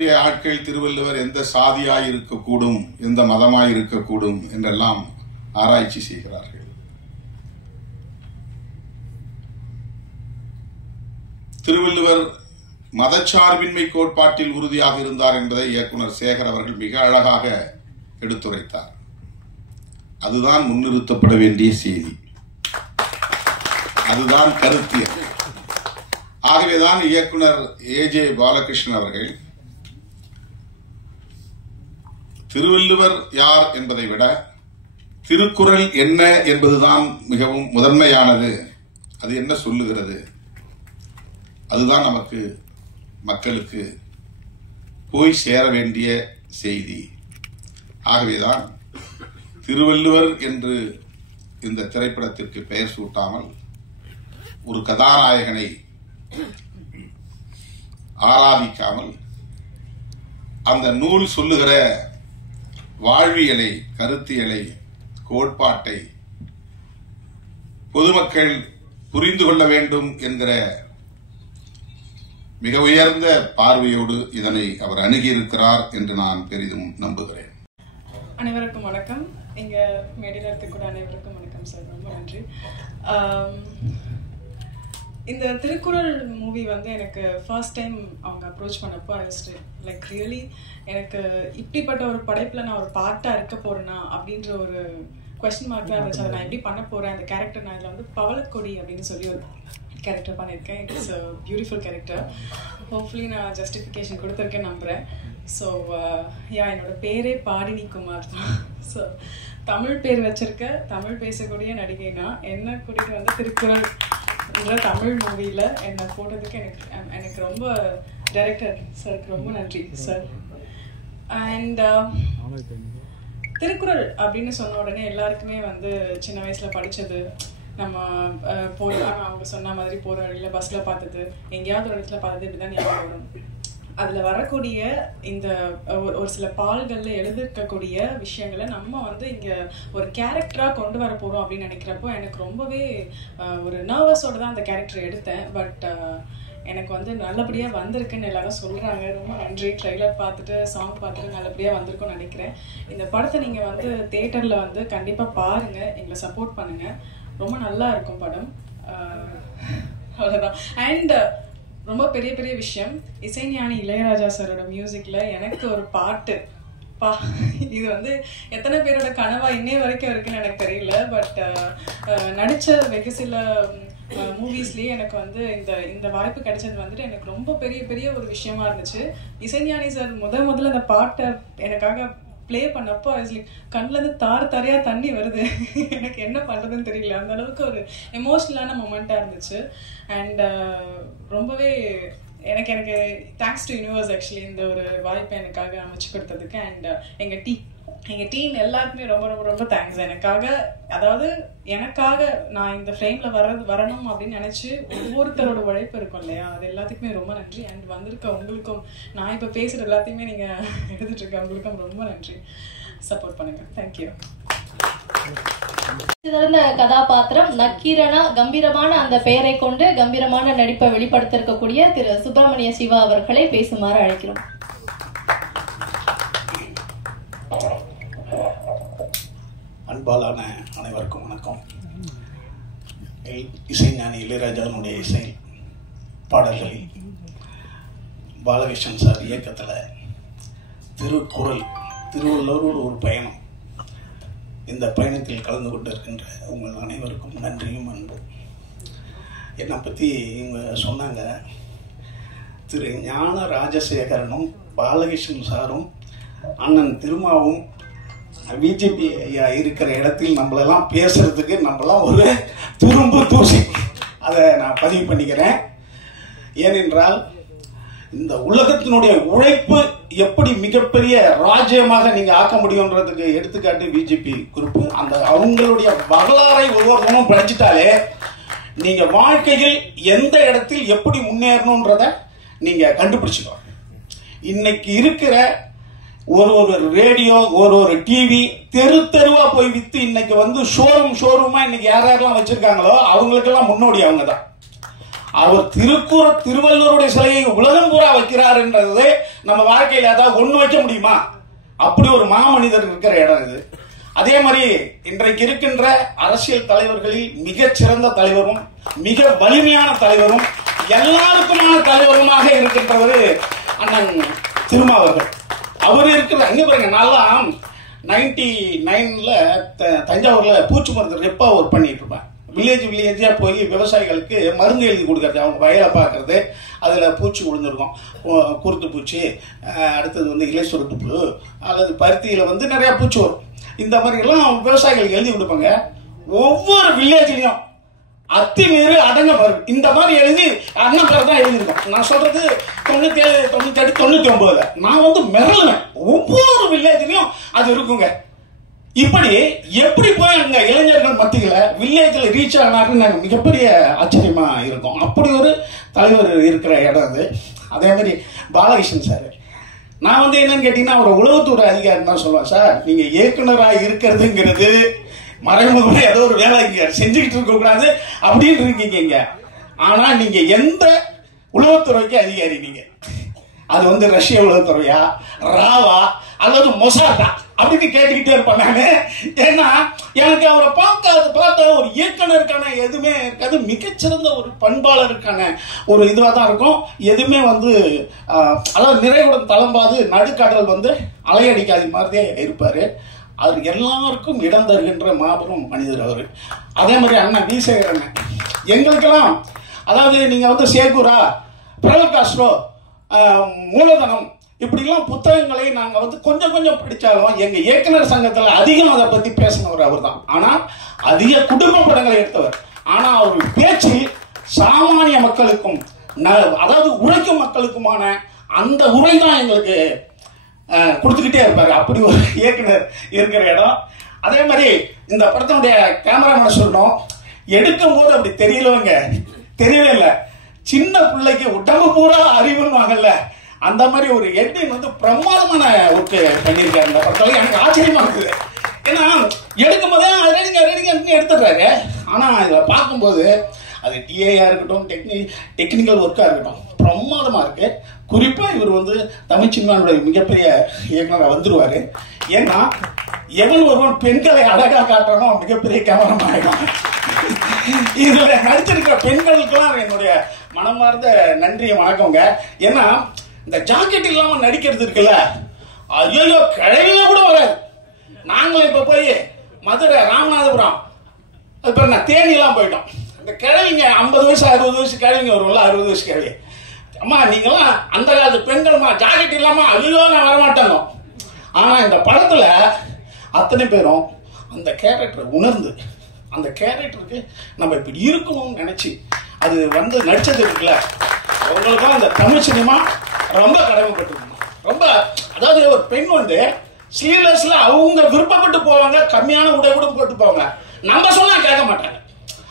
ஆட்கள் திருவள்ளுவர் எந்த சாதியாய் இருக்கக்கூடும், எந்த மதமாய் இருக்கக்கூடும் என்றெல்லாம் ஆராய்ச்சி செய்கிறார்கள். திருவள்ளுவர் மதச்சார்பின்மை கோட்பாட்டில் உறுதியாக இருந்தார் என்பதை இயக்குனர் சேகர் அவர்கள் மிக அழகாக எடுத்துரைத்தார். அதுதான் முன்னிறுத்தப்பட வேண்டிய செய்தி, அதுதான் கருத்தியல். ஆகவேதான் இயக்குனர் ஏஜே பாலகிருஷ்ணன் அவர்கள் திருவள்ளுவர் யார் என்பதை விட திருக்குறள் என்ன என்பதுதான் மிகவும் முதன்மையானது. அது என்ன சொல்லுகிறது, அதுதான் நமக்கு மக்களுக்கு போய் சேர வேண்டிய செய்தி. ஆகவேதான் திருவள்ளுவர் என்று இந்த திரைப்படத்திற்கு பெயர் சூட்டாமல் ஒரு கதாநாயகனை ஆராதிக்காமல் அந்த நூல் சொல்லுகிற வாழ்வியலை, கருத்தியலை, கோட்பாட்டை பொதுமக்கள் புரிந்து கொள்ள வேண்டும் என்கிற மிக உயர்ந்த பார்வையோடு இதனை அவர் அணுகியிருக்கிறார் என்று நான் பெரிதும் நம்புகிறேன். அனைவருக்கும் வணக்கம். இங்க மேடையில் இருக்கக்கூடிய அனைவருக்கும் வணக்கம் சார், ரொம்ப நன்றி. இந்த திருக்குறள் மூவி வந்து எனக்கு ஃபர்ஸ்ட் டைம் அவங்க அப்ரோச் பண்ணப்போ லைக் ரியலி எனக்கு இப்படிப்பட்ட ஒரு படைப்பில் நான் ஒரு பார்ட்டாக இருக்க போறேனா அப்படின்ற ஒரு கொஸ்டின் மார்க் தான் இருந்துச்சு. அதை நான் எப்படி பண்ண போகிறேன், அந்த கேரக்டர் நான் இதில் வந்து பவளக்கொடி அப்படின்னு சொல்லி ஒரு கேரக்டர் பண்ணியிருக்கேன். It's a beautiful character. Hopefully நான் ஜஸ்டிஃபிகேஷன் கொடுத்துருக்கேன் நம்புகிறேன். ஸோ என்னோட பேரே பாடினி குமார் தான். ஸோ தமிழ் பேர் வச்சிருக்க, தமிழ் பேசக்கூடிய நடிகைனா என்ன கூட்டிகிட்டு வந்து திருக்குறள் தமிழ் மூவியில் என்னை போட்டதுக்கு எனக்கு ரொம்ப டைரக்டர் சாருக்கு ரொம்ப நன்றி சார். அண்ட் திருக்குறள் அப்படின்னு சொன்ன உடனே எல்லாருக்குமே வந்து சின்ன வயசுல படிச்சது, நம்ம போகலாம் அவங்க சொன்ன மாதிரி போகிற வழியில் பஸ்ஸில் பார்த்தது, எங்கேயாவது ஒரு இடத்துல பார்த்தது, இப்படிதான் ஞாபகம் வரும். அதில் வரக்கூடிய இந்த ஒரு சில பால்களில் எழுதிருக்கக்கூடிய விஷயங்களை நம்ம வந்து இங்கே ஒரு கேரக்டராக கொண்டு வர போகிறோம் அப்படின்னு நினைக்கிறப்போ எனக்கு ரொம்பவே ஒரு நர்வஸோடு தான் அந்த கேரக்டர் எடுத்தேன். பட் எனக்கு வந்து நல்லபடியாக வந்திருக்குன்னு எல்லாரும் சொல்கிறாங்க. ரொம்ப நன்றி. ட்ரெய்லர் பார்த்துட்டு, சாங் பார்த்துட்டு நல்லபடியாக வந்திருக்குன்னு நினைக்கிறேன். இந்த படத்தை நீங்கள் வந்து தியேட்டரில் வந்து கண்டிப்பாக பாருங்கள், எங்களை சப்போர்ட் பண்ணுங்கள். ரொம்ப நல்லா இருக்கும் படம். அவ்வளோதான். அண்ட் ரொம்ப பெரிய பெரிய விஷயம், இசைஞானி இளையராஜா சாரோட மியூசிக்ல எனக்கு ஒரு பாட்டு இது வந்து எத்தனை பேரோட கனவா இன்னே வரைக்கும் இருக்குன்னு எனக்கு தெரியல. பட் நடிச்ச வெகு சில மூவிஸ்லயே எனக்கு வந்து இந்த வாய்ப்பு கிடைச்சது வந்துட்டு எனக்கு ரொம்ப பெரிய பெரிய ஒரு விஷயமா இருந்துச்சு. இசைஞானி சார் முதல்ல அந்த பாட்டை எனக்காக பிளே பண்ணப்போ கண்ணில் இருந்து தாரையா தண்ணி வருது. எனக்கு என்ன பண்றதுன்னு தெரியல, அந்த அளவுக்கு ஒரு எமோஷனலான மொமெண்டா இருந்துச்சு. அண்ட் ரொம்பவே எனக்கு தேங்க்ஸ் டு யூனிவர்ஸ் ஆக்சுவலி இந்த ஒரு வாய்ப்பை எனக்காக அமைச்சு கொடுத்ததுக்கு. அண்ட் எங்கள் டீம் எல்லாருக்குமே ரொம்ப ரொம்ப ரொம்ப தேங்க்ஸ். எனக்காக நான் இந்த ஃப்ரேம்ல வரணும் அப்படின்னு நினைச்சு ஒவ்வொருத்தரோட உழைப்பு இருக்கும் இல்லையா, அது எல்லாத்துக்குமே ரொம்ப நன்றி. அண்ட் வந்திருக்க உங்களுக்கும், நான் இப்போ பேசுகிற எல்லாத்தையுமே நீங்கள் எடுத்துட்டு இருக்க உங்களுக்கும் ரொம்ப நன்றி. சப்போர்ட் பண்ணுங்க. தேங்க்யூ. சிறந்த கதாபாத்திரம் நக்கீரனா, கம்பீரமான அந்த பெயரை கொண்டு கம்பீரமான நடிப்பை வெளிப்படுத்திருக்கக்கூடிய திரு சுப்பிரமணிய சிவா அவர்களை பேசுமாறு அழைக்கிறோம். அன்பாலான அனைவருக்கும் வணக்கம். இசைஞானி இளையராஜாவுடைய இசை பாடல்களில் பாலகிருஷ்ணன் சார் இயக்கத்தில் திருக்குறள், திருவள்ளுவர் ஒரு பயணம், இந்த பயணத்தில் கலந்து கொண்டிருக்கின்ற உங்கள் அனைவருக்கும் நன்றியும் அன்பு. என்னை பற்றி இவங்க சொன்னாங்க, திரு ஞான ராஜசேகரனும் பாலகிருஷ்ணன் சாரும் அண்ணன் திருமாவும் பிஜேபி இருக்கிற இடத்தில் நம்மளெல்லாம் பேசுறதுக்கு நம்மளாம் ஒரு துரும்பு தூசி. அதை நான் பதிவு பண்ணிக்கிறேன். ஏனென்றால் இந்த உலகத்தினுடைய உழைப்பு எப்படி மிகப்பெரிய ராஜ்யமாக நீங்க ஆக்க முடியும்ன்றதுக்கு எடுத்துக்காட்டு பிஜேபி குரூப். அந்த அவங்களுடைய வரலாறை ஒவ்வொருத்தரும் படிச்சுட்டாலே நீங்க வாழ்க்கையில் எந்த இடத்தில் எப்படி முன்னேறணும்ன்றத நீங்க கண்டுபிடிச்சுக்கலாம். இன்னைக்கு இருக்கிற ஒரு ரேடியோ, ஒரு டிவி தெருவா போய் வித்து இன்னைக்கு வந்து ஷோரூமா இன்னைக்கு யாரெல்லாம் வச்சிருக்காங்களோ அவங்களுக்கெல்லாம் முன்னோடி அவங்க தான். அவர் திருவள்ளுவருடைய சிலையை உலகம் பூரா வைக்கிறார் என்றது நம்ம வாழ்க்கையில ஏதாவது ஒண்ணு வைக்க முடியுமா? அப்படி ஒரு மாமனிதர் இருக்கிற இடம் இது. அதே மாதிரி இன்றைக்கு இருக்கின்ற அரசியல் தலைவர்களில் மிகச் சிறந்த தலைவரும் மிக வலிமையான தலைவரும் எல்லாருக்குமான தலைவருமாக இருக்கின்றவர் அண்ணன் திருமாவர்கள். அவர் இருக்கிற அங்கே பாருங்க, நல்லா 99ல தஞ்சாவூர்ல பூச்சி மருந்து ரெப்பா ஒர்க் பண்ணிட்டு இருப்பேன். வில்லேஜா போய் விவசாயிகளுக்கு மருந்து எழுதி கொடுக்கறது, அவங்க வயலை பார்க்கறது, அதுல பூச்சி விழுந்துருக்கும், குருத்து பூச்சி, அடுத்தது வந்து இலை சுருட்டு புழு அல்லது பருத்தியில வந்து நிறைய பூச்சி வரும். இந்த மாதிரி எல்லாம் விவசாயிகளுக்கு எழுதி கொடுப்பாங்க. ஒவ்வொரு வில்லேஜ்லயும் அத்திமீறி அடங்க வரும் இந்த மாதிரி எழுதி அண்ணன் பேர் தான் எழுதியிருக்கோம். நான் சொல்றது 97, 98, 99. நான் வந்து மிரளுவேன். ஒவ்வொரு வில்லேஜ்லயும் அது இருக்குங்க. இப்படி எப்படி போய் அங்க இளைஞர்கள் மத்தியில வில்லேஜ்ல ரீச் ஆனாருன்னு மிகப்பெரிய ஆச்சரியமா இருக்கும். அப்படி ஒரு தலைவர் இருக்கிற இடம் அது. அதே மாதிரி பாலகிருஷ்ணன் சார், நான் வந்து என்னன்னு கேட்டீங்கன்னா ஒரு உளவுத்துறை அதிகாரி தான் சொல்லுவேன். சார், நீங்க இயக்குனராக இருக்கிறதுங்கிறது மறைமுகமா ஏதோ ஒரு வேலை செஞ்சுக்கிட்டு இருக்க கூடாது அப்படின்னு இருக்கீங்க. ஆனா நீங்க எந்த உளவுத்துறைக்கு அதிகாரி? நீங்க அது வந்து ரஷ்ய உளவுத்துறையா, ராவா அல்லது மொசாதா அப்படின்னு கேட்டுக்கிட்டே இருப்பேன் நானு. ஏன்னா எனக்கு அவரை பார்த்த ஒரு இயக்குனருக்கான எதுவுமே இருக்காது. மிகச்சிறந்த ஒரு பண்பாளருக்கான ஒரு இதுவாக தான் இருக்கும். எதுவுமே வந்து அதாவது நிறைவுடன் தளம்பாது நடுக்கடல் வந்து அலையடிக்காத மாதிரியே இருப்பாரு. அவர் எல்லாருக்கும் இடம் தருகின்ற மாபெரும் மனிதர் அவரு. அதே மாதிரி அண்ணன் வீசேகர் அண்ணன் எங்களுக்கெல்லாம், அதாவது நீங்க வந்து சேகூரா, பிரபல் காஸ்ட்ரோ, மூலதனம் இப்படிலாம் புத்தகங்களை நாங்க வந்து கொஞ்சம் கொஞ்சம் படிச்சாலும் எங்க இயக்குனர் சங்கத்துல அதிகம் அதை பத்தி பேசினவர் அவர் தான். ஆனா அதிக குடும்ப படங்களை எடுத்தவர். ஆனா அவர் பேச்சு சாமானிய மக்களுக்கும் அதாவது உழைக்கும் மக்களுக்குமான அந்த உரை தான் எங்களுக்கு கொடுத்துக்கிட்டே இருப்பாரு. அப்படி ஒரு இயக்குனர் இருக்கிற இடம். அதே மாதிரி இந்த படத்தினுடைய கேமராமேனை சொல்லணும், எடுக்கும் போது அப்படி தெரியவே இல்லை. சின்ன பிள்ளைக்கு உடம்பு பூரா அறிவுன்னு வாங்கல்ல, அந்த மாதிரி ஒரு எடிட்டிங் வந்து பிரமாதமான ஒர்க்கு பண்ணியிருக்காரு இந்த படத்துல. எனக்கு ஆச்சரியமா இருக்குது. ஏன்னா எடுக்கும் போதே ரெடிங்க எடுத்துடுறாரு. ஆனா இதுல பார்க்கும்போது அது டிஏயா இருக்கட்டும், டெக்னிக்கல் ஒர்க்கா இருக்கட்டும், பிரமாதமா இருக்கு. குறிப்பா இவர் வந்து தமிழ் சினிமாவுடைய மிகப்பெரிய இயக்குனராக வந்துருவாரு. ஏன்னா எவன் ஒருவன் பெண்களை அழகா காட்டணும் மிகப்பெரிய கேமராமேன் ஆயிடும். இதுல நடிச்சிருக்கிற பெண்களுக்கெல்லாம் என்னுடைய மனமார்ந்த நன்றியை வணக்கங்க. ஏன்னா இந்த ஜாக்கெட் இல்லாம நடிக்கிறது இருக்குல்ல, ஐயோ கிழவில கூட வராது. நாங்களும் இப்ப போய் மதுரை, ராமநாதபுரம், அப்புறம் நான் தேனி எல்லாம் போயிட்டோம். இந்த கிழவிங்க 50 வயசு 60 வயசு கிழவிங்க வரும்ல, 60 வயசு கிழவி, அம்மா நீங்கெல்லாம் அந்த காலத்து பெண்கள்மா ஜாக்கெட் இல்லாம ஐயோ நான் வரமாட்டாங்க. ஆனா இந்த படத்துல அத்தனை பேரும் அந்த கேரக்டர் உணர்ந்து, அந்த கேரக்டருக்கு நம்ம இப்படி இருக்கணும்னு நினைச்சு அது வந்து நடிச்சது இருக்குல்ல, அவங்களுக்கும் அந்த தமிழ் சினிமா ரொம்ப கடமைப்பட்டிருக்கணும். ரொம்ப அதாவது ஒரு பெண் வந்து ஸ்லீவ்லெஸ்ல அவங்க விருப்பப்பட்டு போவாங்க, கம்மியான உடை கூட போட்டு போவாங்க. நம்ம சொன்னா கேட்க மாட்டாங்க.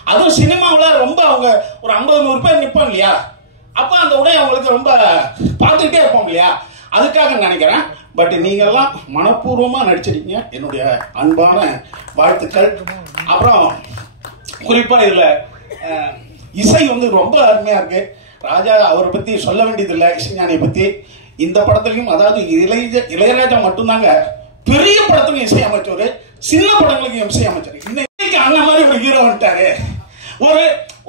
அதுவும் சினிமாவில் ரொம்ப அவங்க ஒரு 50-100 பேர் நிற்போம் இல்லையா, அப்ப அந்த உடை அவங்களுக்கு ரொம்ப பார்த்துக்கிட்டே இருப்போம் இல்லையா, அதுக்காக நினைக்கிறேன். பட் நீங்க எல்லாம் மனப்பூர்வமா நடிச்சிருக்கீங்க, என்னுடைய அன்பான வாழ்த்துக்கள். அப்புறம் குறிப்பா இதுல இசை வந்து ரொம்ப அருமையா இருக்கு. ராஜா அவரை பத்தி சொல்ல வேண்டியதில்லை, இசைஞானியை பத்தி. இந்த படத்துலையும் அதாவது இளையராஜா மட்டும்தாங்க பெரிய படத்துக்கும் இசை அமைச்சவர், சின்ன படங்களுக்கும் இசை அமைச்சர். இன்னைக்கு அந்த மாதிரி ஒரு ஹீரோ வந்துட்டாரு,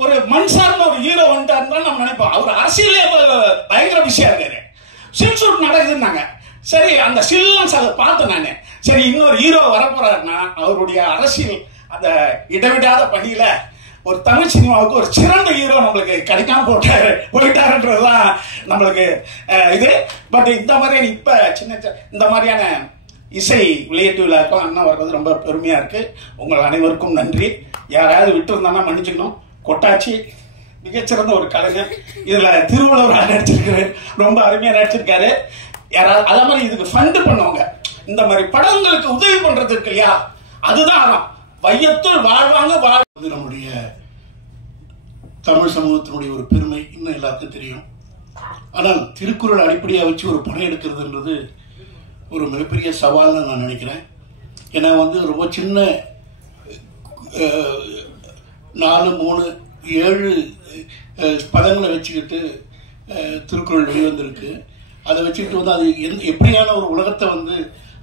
ஒரு மண் சார்ந்த ஒரு ஹீரோ வந்துட்டாருன்னு நம்ம நினைப்போம். அவர் அரசியலே பயங்கர விஷயம் இருக்காரு. சில் ஷூட் நடக்குதுன்னாங்க. சரி, அந்த சில்லாம் பார்த்தேன் நானு. சரி, இன்னொரு ஹீரோ வரப்போறாருன்னா அவருடைய அரசியல் அந்த இடவிடாத பணியில ஒரு தமிழ் சினிமாவுக்கு ஒரு சிறந்த ஹீரோ நம்மளுக்கு கிடைக்காம போயிட்டாருன்றதுதான் நம்மளுக்கு இது. பட் இந்த மாதிரி இப்ப சின்ன இந்த மாதிரியான இசை விளையாட்டு விழாக்கள் அண்ணா வர்றது ரொம்ப பெருமையா இருக்கு. உங்கள் அனைவருக்கும் நன்றி. யாராவது விட்டு இருந்தானா மன்னிச்சுக்கணும். கொட்டாச்சி மிகச்சிறந்த ஒரு கலைஞர். இதுல திருவள்ளுவர் நடிச்சிருக்காரு, ரொம்ப அருமையா நடிச்சிருக்காரு. யாராவது அதே மாதிரி இதுக்கு ஃபண்ட் பண்ணுவாங்க, இந்த மாதிரி படங்களுக்கு உதவி பண்றது இருக்கு இல்லையா, அதுதான் வையத்துள் வாழ்வாங்க. நம்முடைய தமிழ் சமூகத்தினுடைய ஒரு பெருமை இன்னும் எல்லாருக்கும் தெரியும். ஆனால் திருக்குறள் அடிப்படையாக வச்சு ஒரு படம் எடுக்கிறதுன்றது ஒரு மிகப்பெரிய சவால்னு நான் நினைக்கிறேன். ஏன்னா வந்து ரொம்ப சின்ன 4, 3, 7 பதங்களை வச்சுக்கிட்டு திருக்குறள் வெளிவந்திருக்கு. அதை வச்சுக்கிட்டு வந்து அது எப்படியான ஒரு உலகத்தை வந்து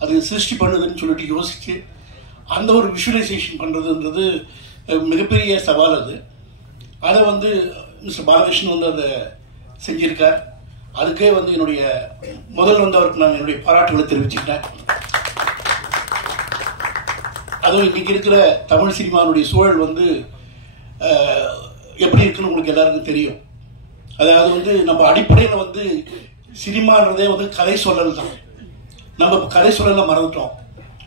அது சிருஷ்டி பண்ணுதுன்னு சொல்லிட்டு யோசிச்சு அந்த ஒரு விஷுவலைசேஷன் பண்ணுறதுன்றது மிகப்பெரிய சவால். அதை வந்து மிஸ்டர் பாலகிருஷ்ணன் வந்து அதை செஞ்சிருக்கார். அதுக்கே வந்து என்னுடைய முதல் வந்து அவருக்கு நான் என்னுடைய பாராட்டுகளை தெரிவிச்சுக்கிட்டேன். அதுவும் இன்னைக்கு இருக்கிற தமிழ் சினிமாவுடைய சூழல் வந்து எப்படி இருக்குன்னு உங்களுக்கு எல்லாருக்கும் தெரியும். அதாவது வந்து நம்ம அடிப்படையில் வந்து சினிமான்றதே வந்து கதை சொல்லல் தான். நம்ம கதை சொல்லல மறந்துட்டோம்.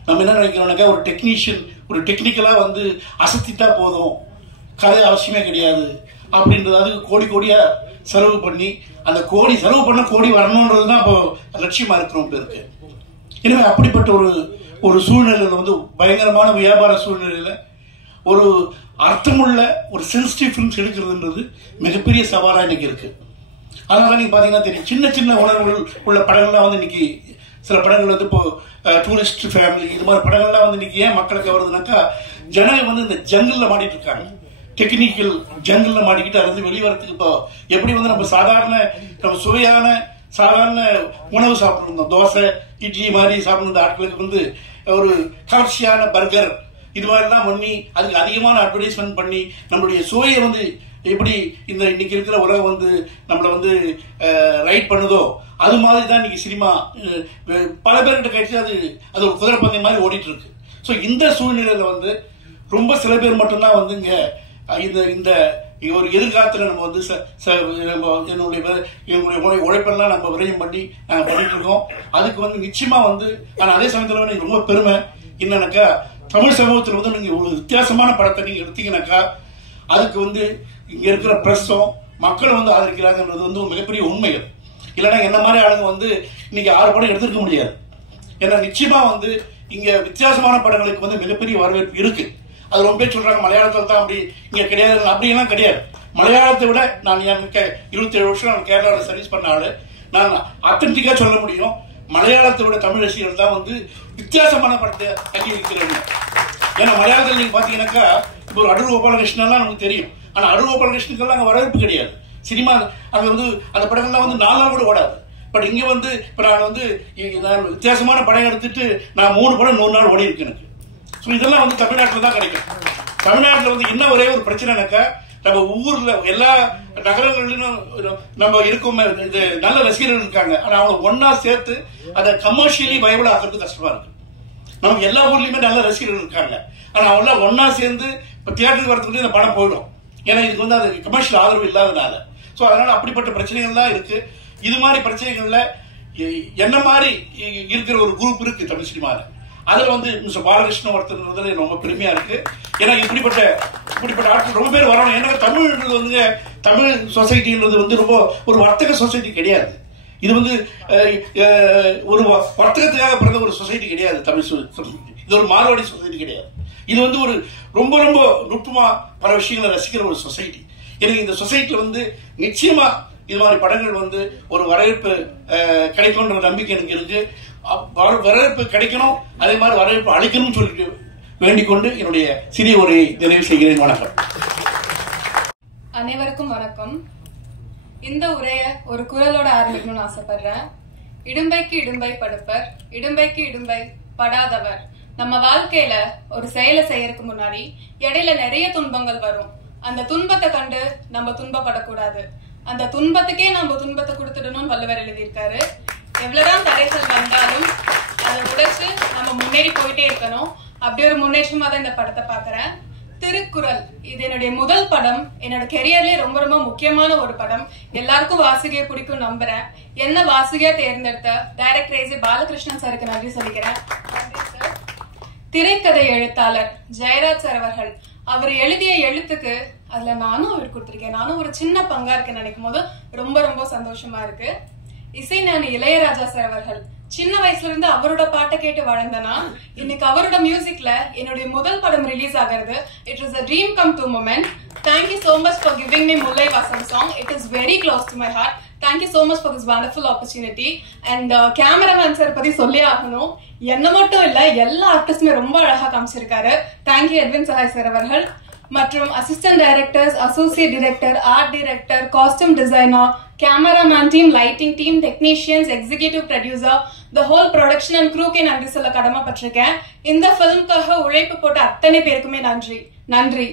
நம்ம என்ன நினைக்கிறோம்னாக்கா ஒரு டெக்னீஷியன் ஒரு டெக்னிக்கலாக வந்து அசத்திட்டா போதும், கதை அவசியமே கிடையாது அப்படின்றது. அதுக்கு கோடி கோடியா செலவு பண்ணி அந்த கோடி செலவு பண்ண கோடி வரணுன்றது தான் இப்போ லட்சியமா இருக்கிறோம் இருக்கு. எனவே அப்படிப்பட்ட ஒரு சூழ்நிலையில வந்து பயங்கரமான வியாபார சூழ்நிலையில ஒரு அர்த்தமுள்ள ஒரு சென்சிட்டிவ் ஃபிலிம்ஸ் எடுக்கிறதுன்றது மிகப்பெரிய சவாலா இன்னைக்கு இருக்கு. அதனால நீங்க பாத்தீங்கன்னா தெரியும், சின்ன சின்ன உணர்வுகள் உள்ள படங்கள்லாம் வந்து இன்னைக்கு சில படங்கள் வந்து இப்போ டூரிஸ்ட் ஃபேமிலி இது மாதிரி படங்கள்லாம் வந்து இன்னைக்கு ஏன் மக்களுக்கு வருதுனாக்கா ஜனங்க வந்து இந்த ஜங்கிள்ல மாட்டிட்டு இருக்காங்க. டெக்னிக்கல் ஜங்கிள்ல மாட்டிக்கிட்டு அது வந்து வெளிவரத்துக்கு இப்போ எப்படி வந்து நம்ம சுவையான சாதாரண உணவு சாப்பிடணும், தோசை இட்லி மாதிரி சாப்பிடுற ஆட்களுக்கு வந்து ஒரு கவர்ச்சியான பர்கர் இது மாதிரிலாம் பண்ணி அதுக்கு அதிகமான அட்வர்டைஸ்மெண்ட் பண்ணி நம்மளுடைய சுவையை வந்து எப்படி இந்த இன்னைக்கு இருக்கிற உலகம் வந்து நம்மளை வந்து ரைட் பண்ணுதோ அது மாதிரி தான் இன்னைக்கு சினிமா பல பேர்கிட்ட கழிச்சு அது ஒரு குதிரை பந்தயம் மாதிரி ஓடிட்டு இருக்கு. ஸோ இந்த சூழ்நிலையில வந்து ரொம்ப சில பேர் மட்டும்தான் வந்து இந்த ஒரு எதிர்காலத்தில் நம்ம வந்து என்னுடைய உழைப்பெல்லாம் நம்ம விரயம் பண்ணி நாங்கள் பண்ணிட்டு இருக்கோம். அதுக்கு வந்து நிச்சயமா வந்து ஆனால் அதே சமயத்தில் எனக்கு ரொம்ப பெருமை என்னன்னாக்கா தமிழ் சமூகத்தில் வந்து நீங்க ஒரு வித்தியாசமான படத்தை நீங்க எடுத்தீங்கன்னாக்கா அதுக்கு வந்து இங்க இருக்கிற பிரஸும் மக்களும் வந்து ஆதரிக்கிறாங்கன்றது வந்து ஒரு மிகப்பெரிய உண்மைகள். இல்லைன்னா என்ன மாதிரி ஆளுங்க வந்து இன்னைக்கு 6 படம் எடுத்திருக்க முடியாது. ஏன்னா நிச்சயமா வந்து இங்க வித்தியாசமான படங்களுக்கு வந்து மிகப்பெரிய வரவேற்பு இருக்கு. அது ரொம்ப பேர் சொல்றாங்க மலையாளத்தில் தான் அப்படி இங்க கிடையாது, அப்படியெல்லாம் கிடையாது. மலையாளத்தை விட நான் 27 வருஷம் நான் கேரளாவில் சர்வீஸ் பண்ண ஆளு, நான் அத்தன்டிக்கா சொல்ல முடியும் மலையாளத்தை விட தமிழ் ரசிகர்கள் தான் வந்து வித்தியாசமான படத்தை அங்கீகரிக்கிறாங்க. ஏன்னா மலையாளத்தில் நீங்க பாத்தீங்கன்னாக்கா இப்போ ஒரு அடூர் கோபாலகிருஷ்ணன் நமக்கு தெரியும். ஆனா அடூர் கோபாலகிருஷ்ணனுக்கெல்லாம் அங்க வரவேற்பு கிடையாது. சினிமா அங்க வந்து அந்த படங்கள்லாம் வந்து 4 நாள் கூட ஓடாது. பட் இங்க வந்து இப்ப நான் வந்து வித்தியாசமான படம் எடுத்துட்டு நான் 3 படம் 100 நாள் ஓடி இருக்கு எனக்கு. ஸோ இதெல்லாம் வந்து தமிழ்நாட்டில் தான் கிடைக்கும். தமிழ்நாட்டில் வந்து இன்னும் ஒரே ஒரு பிரச்சனைனாக்கா நம்ம ஊர்ல எல்லா நகரங்களிலும் நம்ம இருக்கோமே இது நல்ல ரசிகர்கள் இருக்காங்க. ஆனா அவங்க ஒன்னா சேர்த்து அதை கமர்ஷியலி வயபிள் ஆகிறது கஷ்டமா இருக்கு. நமக்கு எல்லா ஊர்லயுமே நல்ல ரசிகர்கள் இருக்காங்க. ஆனா அவங்க ஒன்னா சேர்ந்து இப்ப தியேட்டருக்கு வரதுக்கு இந்த படம் போயிடும். ஏன்னா இதுக்கு வந்து அது கமர்ஷியல் ஆதரவு இல்லாதனால. ஸோ அதனால அப்படிப்பட்ட பிரச்சனைகள் தான் இருக்கு. இது மாதிரி பிரச்சனைகள்ல என்ன மாதிரி இருக்கிற ஒரு குரூப் இருக்கு தமிழ் சினிமாவில். அதுல வந்து மிஸ்டர் பாலகிருஷ்ணன் ஒருத்தர் ரொம்ப பெருமையா இருக்கு. ஏன்னா இப்படிப்பட்ட ஆட்கள் ரொம்ப பேர் வரணும். ஏன்னா தமிழ்ன்றது வந்து தமிழ் சொசைட்டின்றது வந்து ரொம்ப ஒரு வர்த்தக சொசைட்டி கிடையாது. இது வந்து ஒரு வர்த்தகத்துக்காக பிறந்த ஒரு சொசைட்டி கிடையாது. தமிழ் இது ஒரு மார்வாடி சொசைட்டி கிடையாது. இது வந்து ஒரு ரொம்ப ரொம்ப நுட்பமா பல விஷயங்களை ரசிக்கிற ஒரு சொசைட்டி. எனக்கு இந்த சொசைட்டில வந்து நிச்சயமா இது மாதிரி படங்கள் வந்து ஒரு வரவேற்பு கிடைக்கும்ன்ற நம்பிக்கை எனக்கு இருக்கு. வரவேற்பு கிடைக்கணும், அதே மாதிரி வரவேற்பு அளிக்கணும் சொல்லிட்டு வேண்டிக் கொண்டு என்னுடைய சிறிய உரையை நிறைவு செய்கிறேன். வணக்கம். அனைவருக்கும் வணக்கம். இந்த உரைய ஒரு குரலோட ஆரம்பிக்கணும்னு ஆசைப்படுறேன். இடும்பைக்கு இடும்பை படுப்பர், இடும்பைக்கு இடும்பை படாதவர். நம்ம வாழ்க்கையில ஒரு செயலை செய்யறதுக்கு முன்னாடி இடையில நிறைய துன்பங்கள் வரும். அந்த துன்பத்தை கண்டு நம்ம துன்பப்படக்கூடாது. அந்த துன்பத்துக்கே நம்ம துன்பத்தை கொடுத்துடணும்னு வள்ளுவர் எழுதியிருக்காரு. எவ்வளவுதான் தடைகள் வந்தாலும் அதை உடைச்சு நம்ம முன்னேறி போயிட்டே இருக்கணும். அப்படி ஒரு முன்னேற்றமா தான் இந்த படத்தை பாக்குறேன். திருக்குறள் இது என்னுடைய முதல் படம். என்னோட கெரியர்லயே ரொம்ப ரொம்ப முக்கியமான ஒரு படம். எல்லாருக்கும் வாசிகையை பிடிக்கும் நம்புறேன். என்ன வாசிகையா தேர்ந்தெடுத்த டைரக்டர் ஏசி பாலகிருஷ்ணன் சாருக்கு நன்றி சொல்லிக்கிறேன். திரைக்கதை எழுத்தாளர் ஜெயராஜ் சார் அவர்கள் அவர் எழுதிய எழுத்துக்கு அதுல நானும் அவர் கொடுத்திருக்கேன். நானும் ஒரு சின்ன பங்கா இருக்கேன்னு நினைக்கும் போது ரொம்ப ரொம்ப சந்தோஷமா இருக்கு. இசைஞானி இளையராஜா சார் அவர்கள் சின்ன வயசுல இருந்து அவரோட பாட்டை கேட்டு வளர்ந்தனா இன்னைக்கு அவரோட மியூசிக்ல என்னுடைய முதல் படம் ரிலீஸ் ஆகிறது. It is a dream come true moment. Thank you so much for giving me Mullai Vasam song. It is very close to my heart. Thank you so much for this wonderful opportunity. And cameraman sir பத்தி சொல்லி ஆகணும். என்ன மட்டும் இல்ல எல்லா ஆர்டிஸ்டுமே ரொம்ப அழகா காமிச்சிருக்காரு. Thank you Edwin Sahay sir அவர்கள். மற்றும் assistant directors, associate director, art director, costume designer, cameraman team, lighting team, technicians, executive producer, the whole production and க்ரூக்கே நன்றி சொல்ல கடமைப்பட்டிருக்கேன். இந்த ஃபிலிம்காக உழைப்பு போட்ட அத்தனை பேருக்குமே நன்றி. நன்றி.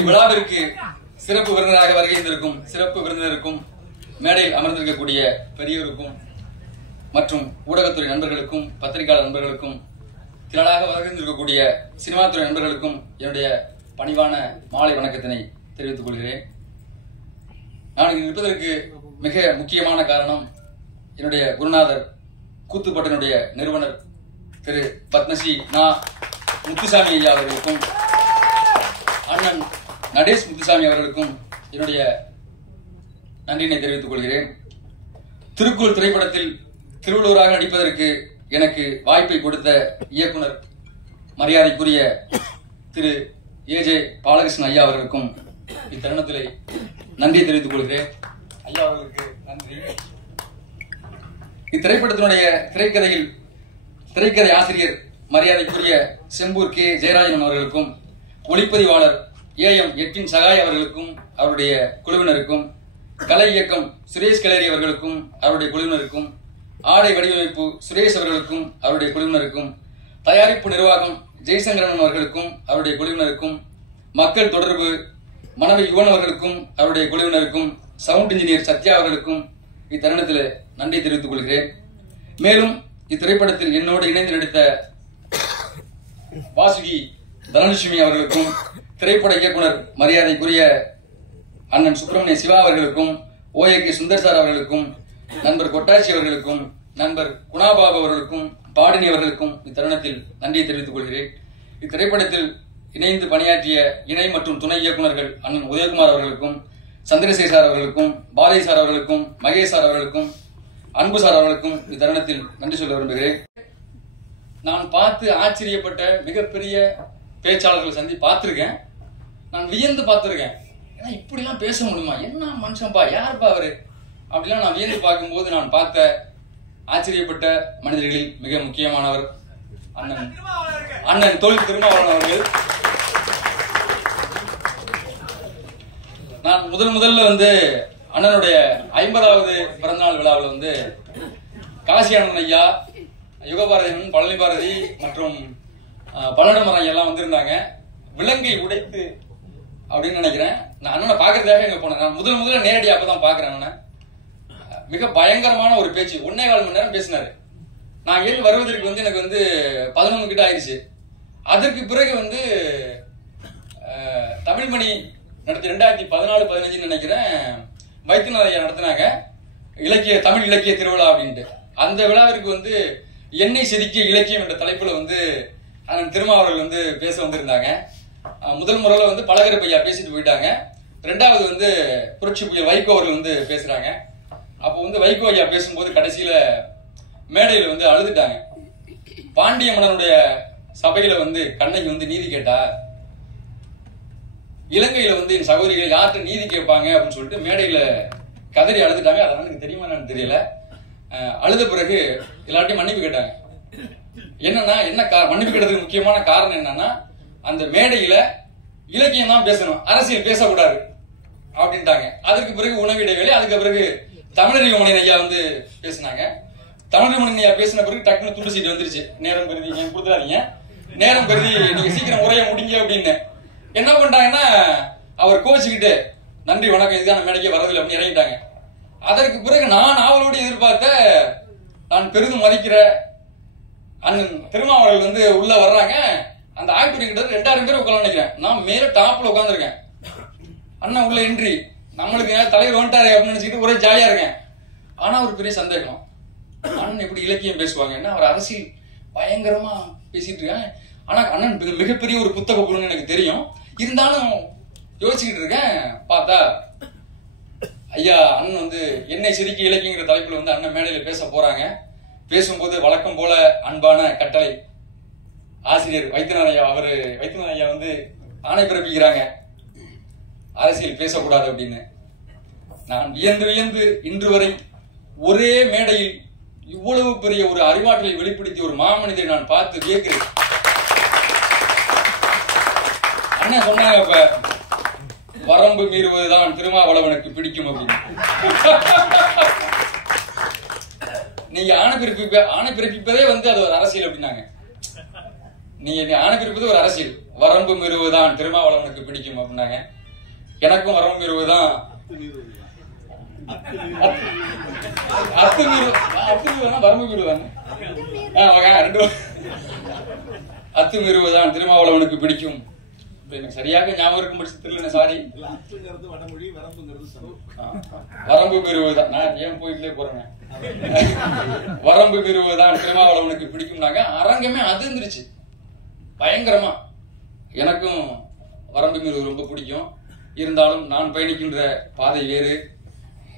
இவ்விழாவிற்கு சிறப்பு விருந்தினராக வருகின்றிருக்கும் சிறப்பு விருந்தினருக்கும், மேடையில் அமர்ந்திருக்கக்கூடிய பெரியோருக்கும் மற்றும் ஊடகத்துறை நண்பர்களுக்கும், பத்திரிகையாளர் நண்பர்களுக்கும், திரளாக வருகின்றிருக்கக்கூடிய சினிமா துறை நண்பர்களுக்கும் என்னுடைய பணிவான மாலை வணக்கத்தினை தெரிவித்துக் கொள்கிறேன். நான் இங்கு நிற்பதற்கு மிக முக்கியமான காரணம், என்னுடைய குருநாதர், கூத்துப்பட்டினுடைய நிறுவனர் திரு பத்மஸ்ரீ நா. முத்துசாமி ஐயா அவர்களுக்கும், அண்ணன் நடேஷ் முத்துசாமி அவர்களுக்கும் என்னுடைய நன்றியினை தெரிவித்துக் கொள்கிறேன். திருக்குறள் திரைப்படத்தில் திருவள்ளுவராக நடிப்பதற்கு எனக்கு வாய்ப்பை கொடுத்த இயக்குனர் மரியாதைக்குரிய திரு ஏஜே பாலகிருஷ்ணன் ஐயா அவர்களுக்கும் இத்தருணத்திலே நன்றி தெரிவித்துக் கொள்கிறேன். ஐயா அவர்களுக்கு நன்றி. இத்திரைப்படத்தினுடைய திரைக்கதை ஆசிரியர் மரியாதைக்குரிய செம்பூர் கே. ஜெயராஜன் அவர்களுக்கும், ஒளிப்பதிவாளர் ஏஎம் எட்டின் சகாய் அவர்களுக்கும் அவருடைய குழுவினருக்கும், கலை இயக்கம் சுரேஷ் கலேரி அவர்களுக்கும் அவருடைய குழுவினருக்கும், ஆடை வடிவமைப்பு சுரேஷ் அவர்களுக்கும் அவருடைய குழுவினருக்கும், தயாரிப்பு நிர்வாகம் ஜெய்சங்கரன் அவர்களுக்கும் அவருடைய குழுவினருக்கும், மக்கள் தொடர்பு மனவை யுவன் அவர்களுக்கும் அவருடைய குழுவினருக்கும், சவுண்ட் இன்ஜினியர் சத்யா அவர்களுக்கும் இத்தருணத்தில் நன்றி தெரிவித்துக் கொள்கிறேன். மேலும் இத்திரைப்படத்தில் என்னோடு இணைந்து நடித்த வாசுகி தனலட்சுமி அவர்களுக்கும், திரைப்பட இயக்குனர் மரியாதைக்குரிய அண்ணன் சுப்பிரமணிய சிவா அவர்களுக்கும், OAK சுந்தர் சார் அவர்களுக்கும், நண்பர் கொட்டாச்சி அவர்களுக்கும், நண்பர் குணாபாபு அவர்களுக்கும், பாடினி அவர்களுக்கும் இத்தருணத்தில் நன்றியை தெரிவித்துக் கொள்கிறேன். இத்திரைப்படத்தில் இணைந்து பணியாற்றிய இணை மற்றும் துணை இயக்குநர்கள் அண்ணன் உதயகுமார் அவர்களுக்கும், சந்திரசேகர் சார் அவர்களுக்கும், பாரதி சார் அவர்களுக்கும், மகேஷ் சார் அவர்களுக்கும், அன்பு சார் அவர்களுக்கும் இத்தருணத்தில் நன்றி சொல்ல விரும்புகிறேன். நான் பார்த்து ஆச்சரியப்பட்ட மிகப்பெரிய பேச்சாளர்களை பார்த்திருக்கேன். நான் வியந்து பார்த்திருக்கேன். ஏன்னா இப்படிலாம் பேச முடியுமா, என்ன மனுஷன்பா, யாருப்பா அவரு அப்படிலாம் நான் வியந்து பார்க்கும்போது நான் பார்த்த ஆச்சரியப்பட்ட மனிதர்களில் மிக முக்கியமானவர் அண்ணன் தொல் திருமாவளவன் அவர்கள். நான் முதல்ல அண்ணனுடைய 50வது பிறந்தநாள் விழாவில் காசி அண்ணன் ஐயா, யுகபாரதியன், பழனி பாரதி மற்றும் பல்லடமரம் எல்லாம் வந்திருந்தாங்க. விலங்கை உடைத்து அப்படின்னு நினைக்கிறேன். நான் அண்ணனை பாக்குறதுக்காக எங்க போனேன். நான் முதல்ல நேரடி அப்பதான் பாக்குறேன் அண்ணனை. மிக பயங்கரமான ஒரு பேச்சு, 1.25 மணி நேரம் பேசினாரு. நான் ஏழு வருவதற்கு எனக்கு 11 கிட்ட ஆயிடுச்சு. அதற்கு பிறகு தமிழ்மணி நடத்தி 2014-15 நினைக்கிறேன் வைத்தியநாத ஐயா நடத்தினாங்க தமிழ் இலக்கிய திருவிழா அப்படின்ட்டு. அந்த விழாவிற்கு எண்ணெய் செதுக்கிய இலக்கியம் என்ற தலைப்புல அண்ணன் திருமாவளவர்கள் பேச வந்திருந்தாங்க. முதல் முறையில பலகரப்பு ஐயா பேசிட்டு போயிட்டாங்க. ரெண்டாவது புரட்சி புயல் வைகோ அவர்கள் பேசுறாங்க. அப்போ வைகோ ஐயா பேசும்போது கடைசியில மேடையில அழுதுட்டாங்க. பாண்டிய மன்னனுடைய சபையில கண்ணகி நீதி கேட்டா, இலங்கையில என் சகோதரிகள் யார்கிட்ட நீதி கேட்பாங்க அப்படின்னு சொல்லிட்டு மேடையில கதறி அழுதுட்டாங்க. அதனால எனக்கு தெரியுமா என்னன்னு தெரியல. அழுத பிறகு எல்லார்ட்டையும் மன்னிப்பு கேட்டாங்க. என்னன்னா மன்னிப்பு கேட்டதுக்கு முக்கியமான காரணம் என்னன்னா, அந்த மேடையில இலக்கியம் தான் பேசணும், அரசியல் பேசக்கூடாது அப்படின்ட்டாங்க. அதுக்கு பிறகு உணவு இடைவேளை. அதுக்கு பிறகு தமிழறிவு மணியன் ஐயா பேசினாங்க. தமிழறிவு மணியன் ஐயா பேசின பிறகு டக்குனு துண்டு சீட்டு வந்துருச்சு. நேரம் கருதி கொடுத்துறாதீங்க, நேரம் கருதி நீங்க சீக்கிரம் உரைய முடிங்க அப்படின்னு. என்ன பண்றாங்கன்னா, அவர் கோச்சுக்கிட்டு நன்றி வணக்கம் இதுக்கான மேடைக்கே வரதில்லை அப்படின்னு இறங்கிட்டாங்க. அதற்கு பிறகு நான் ஆவலோடு எதிர்பார்த்த, நான் பெரிதும் மதிக்கிற அண்ணன் திருமாவளவர்கள் உள்ள வர்றாங்க. அந்த ஆய்வுரை கிட்ட 2000 பேர் உட்காந்து நினைக்கிறேன். நான் மேல டாப்ல உட்காந்துருக்கேன். அண்ணன் உள்ள என்ட்ரி, நம்மளுக்கு தலைவர் வந்துட்டாரு அப்படின்னு நினைச்சுக்கிட்டு ஒரே ஜாலியா இருக்கேன். ஆனா ஒரு பெரிய சந்தேகம், அண்ணன் எப்படி இலக்கியம் பேசுவாங்கன்னா, அவர் அரசியல் பயங்கரமா பேசிட்டு இருக்காங்க. ஆனா அண்ணன் மிகப்பெரிய ஒரு புத்தக குழுன்னு எனக்கு தெரியும். இருந்தாலும் யோசிச்சுக்கிட்டு இருக்கேன். பார்த்தா ஐயா அண்ணன் எண்ணெய் செதுக்கி இலக்கியங்கிற தலைப்புல அண்ணன் மேடையில பேச போறாங்க. பேசும்போது வழக்கம் போல அன்பான கட்டளை ஆசிரியர் வைத்தியநாதன் ஐயா வந்து ஆணை பிறப்பிக்கிறாங்க, அரசியல் பேசக்கூடாது அப்படின்னு. நான் வியந்து வியந்து இன்று வரை ஒரே மேடையில் இவ்வளவு பெரிய ஒரு அறிவாற்றலை வெளிப்படுத்தி ஒரு மாமனிதரை நான் பார்த்து வியக்கிறேன். அண்ணன் சொன்னாங்க, இப்ப வரம்பு மீறுவதுதான் திருமாவளவனுக்கு பிடிக்கும் அப்படின்னு. நீங்க ஆணை பிறப்பிப்பதே வந்து அது ஒரு அரசியல் அப்படின்னாங்க. நீங்க ஆணை பிறப்பது ஒரு அரசியல், வரம்பு மீறுவதுதான் திருமாவளவனுக்கு பிடிக்கும் அப்படின்னாங்க. எனக்கும் வரம்பு மீறுவதுதான் வரம்பு மீறுவதாங்க, அத்துமீறுவதுதான் திருமாவளவனுக்கு பிடிக்கும். எனக்கு சரியாக ஞாபகம் இருக்கும் பட்சத்தில் சாரி, வரம்பு மீறுவதுதான். நான் ஏன் போயிட்டே போறேன், வரம்பு மீறுவதுதான் திருமாவளவனுக்கு பிடிக்கும்னாங்க. அரங்கமே அதிர்ந்துருச்சு பயங்கரமா. எனக்கும் வரம்பு மீறுவது ரொம்ப பிடிக்கும். இருந்தாலும் நான் பயணிக்கின்ற பாதை வேறு.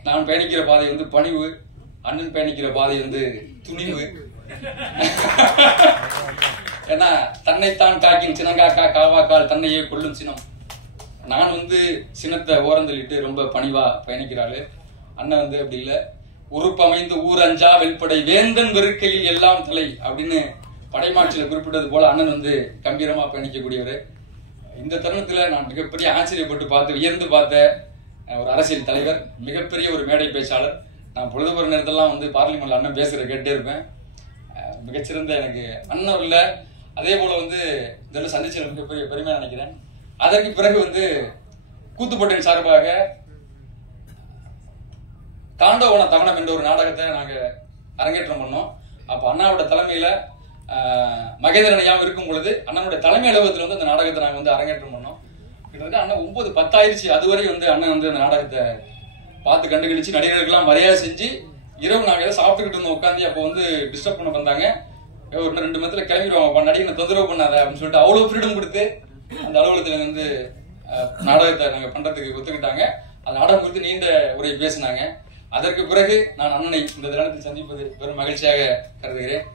நான் பயணிக்கிற பாதை வந்து பணிவு, அண்ணன் பயணிக்கிற பாதை வந்து துணிவு. ஏன்னா தன்னைத்தான் காக்கின் சினங்காக்கா காவாக்கால் தன்னையே கொள்ளும் சினம். நான் வந்து சினத்தை ஓரந்தள்ளிட்டு ரொம்ப பணிவா பயணிக்கிறாள். அண்ணன் வந்து அப்படி இல்லை, உறுப்பமைந்து ஊரஞ்சா வெல்படை வேந்தன் வெறுக்கையில் எல்லாம் தலை அப்படின்னு படைமாட்சியில குறிப்பிட்டது போல அண்ணன் வந்து கம்பீரமா பயணிக்கக்கூடியவர். இந்த தருணத்துல நான் மிகப்பெரிய ஆச்சரியப்பட்டு பார்த்து வியந்து பார்த்த ஒரு அரசியல் தலைவர், மிகப்பெரிய ஒரு மேடை பேச்சாளர். நான் பொழுதுபோற நேரத்தெல்லாம் வந்து பார்லிமெண்ட்ல அண்ணன் பேசுற கேட்டே இருப்பேன். மிகச்சிறந்த எனக்கு அண்ணன் இல்ல, அதே போல வந்து இதெல்லாம் சந்திச்ச மிகப்பெரிய பெருமையா நினைக்கிறேன். அதற்கு பிறகு வந்து கூத்துப்பட்டின் சார்பாக தாண்டவன தவணம் என்ற ஒரு நாடகத்தை நாங்க அரங்கேற்றம் பண்ணோம். அப்ப அண்ணாவோட தலைமையில மகேந்திரன் ஐயாவும் இருக்கும் பொழுது அண்ணனுடைய தலைமை அலுவலகத்துல வந்து அந்த நாடகத்தை நாங்க வந்து அரங்கேற்றம் பண்ணோம். கிட்டத்தட்ட அண்ணன் 9-10 ஆயிடுச்சு. அதுவரை வந்து அண்ணன் வந்து அந்த நாடகத்தை பார்த்து கண்டுகளிச்சு நடிகர்களுக்கெல்லாம் மரியாதை செஞ்சு இரவு நாங்க ஏதாவது சாப்பிட்டுக்கிட்டு இருந்தோம் உட்காந்து. அப்போ வந்து டிஸ்டர்ப் பண்ண வந்தாங்க, ஒரு 2 மணி நேரத்துல கிளம்பிடுவாங்க, நடிகனை தொந்தரவு பண்ணாத அப்படின்னு சொல்லிட்டு அவ்வளவு ஃப்ரீடம் கொடுத்து அந்த அலுவலகத்துல வந்து நாடகத்தை நாங்க பண்றதுக்கு ஒத்துக்கிட்டாங்க. அந்த நாடகம் குறித்து நீண்ட உரை பேசினாங்க. அதற்கு பிறகு நான் அண்ணனை இந்த தினத்தில் சந்திப்பது பெரும் மகிழ்ச்சியாக கருதுகிறேன்.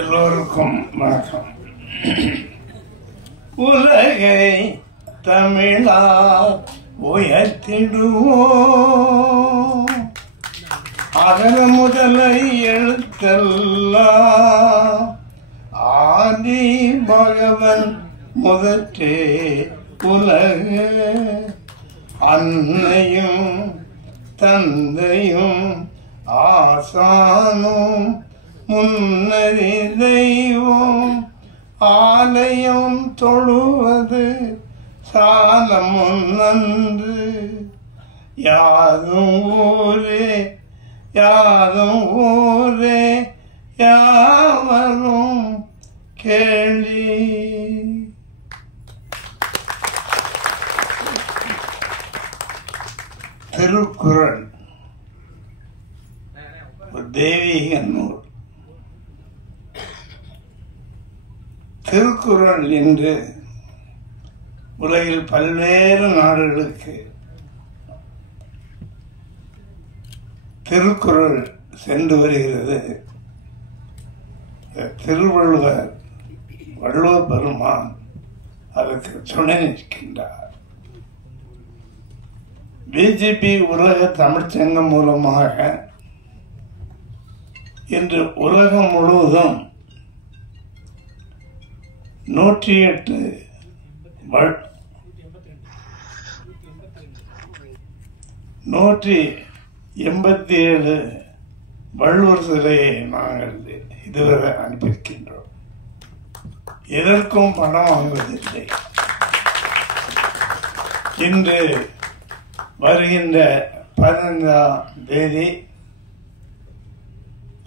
எல்லோருக்கும் வணக்கம். உலகை தமிழா உயர்த்திடுவோம், அகர முதலை எழுத்தெல்லாம் ஆதி பகவன் முதற்றே உலக அன்னையும் தந்தையும் ஆசானும் முன்னறி தெய்வம் ஆலயம் தொழுவது சால முன்னன்று யாதும் ஊரே யாதும் ஊரே யாவரும் கேளி. திருக்குறள் தெய்வீக நூல். திருக்குறள் இன்று உலகில் பல்வேறு நாடுகளுக்கு திருக்குறள் சென்று வருகிறது. திருவள்ளுவர் வள்ளுவ பெருமான் அதற்கு துணை நிற்கின்றார். பிஜேபி உலக தமிழ்ச்சங்கம் மூலமாக இன்று உலகம் முழுவதும் 187 வள்ளுவர் சிலையை நாங்கள் இதுவரை அனுப்பியிருக்கின்றோம். எதற்கும் பணம் வாங்குவதில்லை. இன்று வருகின்ற 15ஆம் தேதி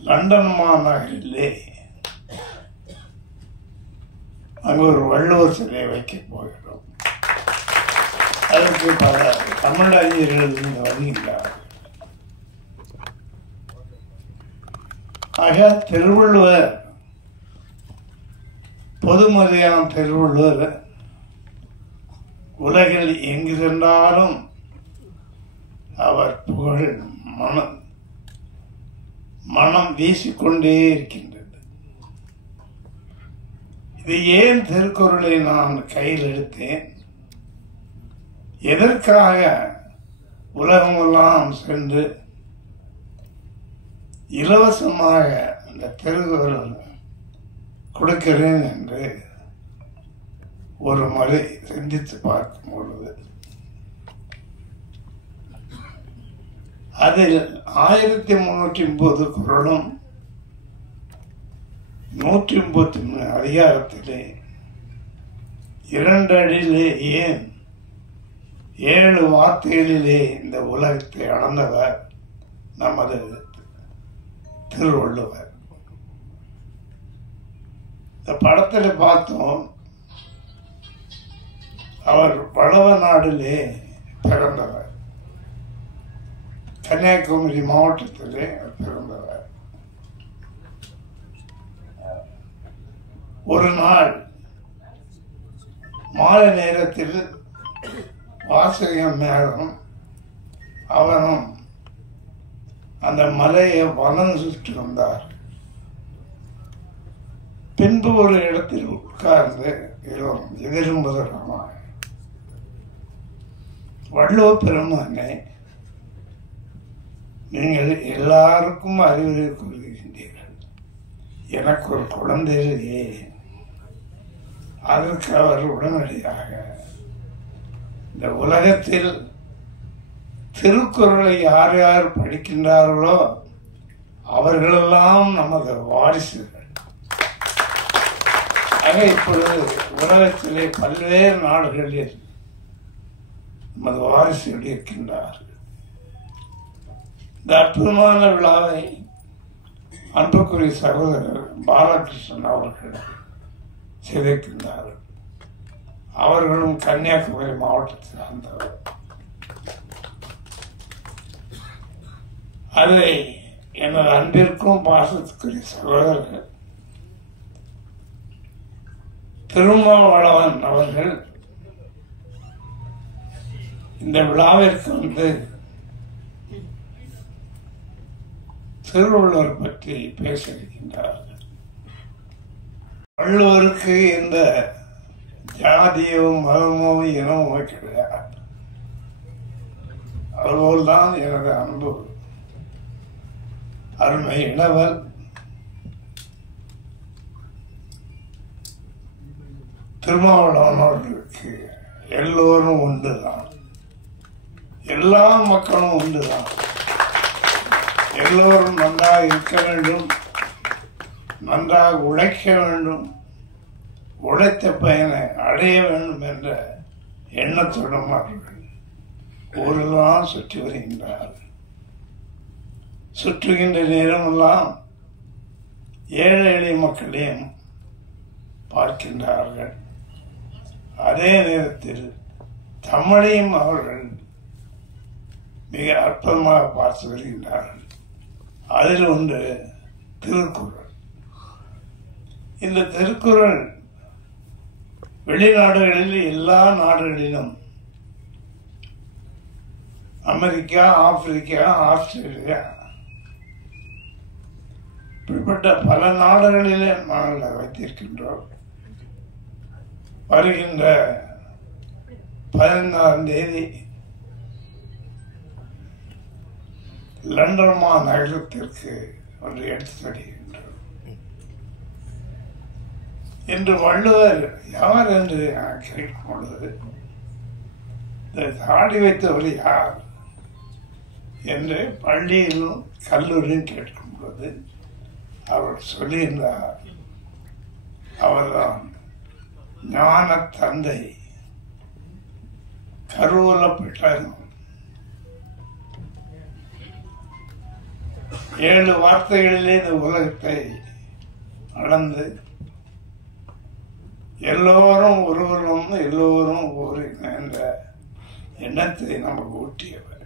லண்டன் மாநகரிலே அங்கு ஒரு வள்ளுவர் சிலை வைக்கப் போகிறோம். அதற்கு பல தமிழ் அறிஞர்கள் இங்கு வருகின்றார்கள். ஆக திருவள்ளுவர், பொதுமதியான திருவள்ளுவர் உலகில் எங்கு சென்றாலும் அவர் புகழ் மனம் வீசிக்கொண்டே இருக்கின்றது. இது ஏன் திருக்குறளை நான் கையில் எடுத்தேன், எதற்காக உலகமெல்லாம் சென்று இலவசமாக அந்த திருக்குறள் கொடுக்கிறேன் என்று ஒரு முறை சிந்தித்து பார்க்கும் பொழுது அதில் 1330 குறளும் 133 அதிகாரத்திலே 2 அடியிலே ஏன் 7 வார்த்தைகளிலே இந்த உலகத்தை அளந்தவர் நமது திருவள்ளுவர். இந்த படத்தில் பார்த்தோம், அவர் வளவ நாடிலே பிறந்தவர், கன்னியாகுமரி மாவட்டத்திலே பிறந்தவர். ஒரு நாள் மாலை நேரத்தில் வாசகம் மேலும் அவனும் அந்த மலையை வலம் சுற்றி வந்தார். பின்பு ஒரு இடத்தில் உட்கார்ந்து எல்லோரும் எதிரும் முதலமாக, வள்ளுவ பெருமானே, நீங்கள் எல்லாருக்கும் அறிவுரை கூறுகின்றீர்கள், எனக்கு ஒரு குழந்தை இல்லையே. அதற்கு அவர் உடனடியாக இந்த உலகத்தில் திருக்குறளை யார் யார் படிக்கின்றார்களோ அவர்களெல்லாம் நமது வாரிசுகள். ஆக இப்பொழுது உலகத்திலே பல்வேறு நாடுகளில் நமது வாரிசுகள் இருக்கின்றார்கள். இந்த அற்புதமான விழாவை அன்புக்குரிய சகோதரர் பாலகிருஷ்ணன் அவர்கள் செய்திருக்கின்றார்கள். அவர்களும் கன்னியாகுமரி மாவட்டத்தில் சார்ந்தவர். அதை எனது அன்பிற்கும் பாசத்துக்குரிய சகோதரர்கள் திருமாவளவன் அவர்கள் இந்த விழாவிற்கு வந்து திருவள்ளுவர் பற்றி பேச இருக்கின்றார்கள். வள்ளுவருக்கு இந்த ஜாதியோ மதமோ இனமோ கிடையாது. அதுபோல்தான் எனது அன்பு அருமை இளவல் திருமாவளவன் அவர்களுக்கு எல்லோரும் ஒன்றுதான், எல்லா மக்களும் ஒன்றுதான். எல்லோரும் நன்றாக இருக்க வேண்டும், நன்றாக உழைக்க வேண்டும், உழைத்த பயனை அடைய வேண்டும் என்ற எண்ணத்துடன் அவர்கள் ஊரெல்லாம் சுற்றி வருகின்றார்கள். சுற்றுகின்ற நேரமெல்லாம் ஏழை எளிய மக்களையும் பார்க்கின்றார்கள். அதே நேரத்தில் தமிழையும் அவர்கள் மிக அற்புதமாக பார்த்து வருகின்றார்கள். அதில் ஒன்று திருக்குறள். இந்த திருக்குறள் வெளிநாடுகளில் எல்லா நாடுகளிலும், அமெரிக்கா, ஆப்பிரிக்கா, ஆஸ்திரேலியா, இப்படிப்பட்ட பல நாடுகளிலே நாங்கள் வைத்திருக்கின்றோம். வருகின்ற 15ஆம் தேதி லண்டன் நகரத்திற்கு ஒன்று எடுத்து தருகின்றோம். இன்று வள்ளுவர் யார் என்று நான் கேட்கும் பொழுது, இந்த தாடி வைத்தவர் யார் என்று பள்ளியிலும் கல்லூரியும் கேட்கும் பொழுது அவர் சொல்லியிருந்தார், அவர்தான் ஞான தந்தை கருவூல பெற்றகம். 7 வார்த்தைகளிலே இந்த உலகத்தை அளந்து எல்லோரும் ஒருவரும் எல்லோரும் ஒரு என்ற எண்ணத்தை நமக்கு ஊட்டியவர்.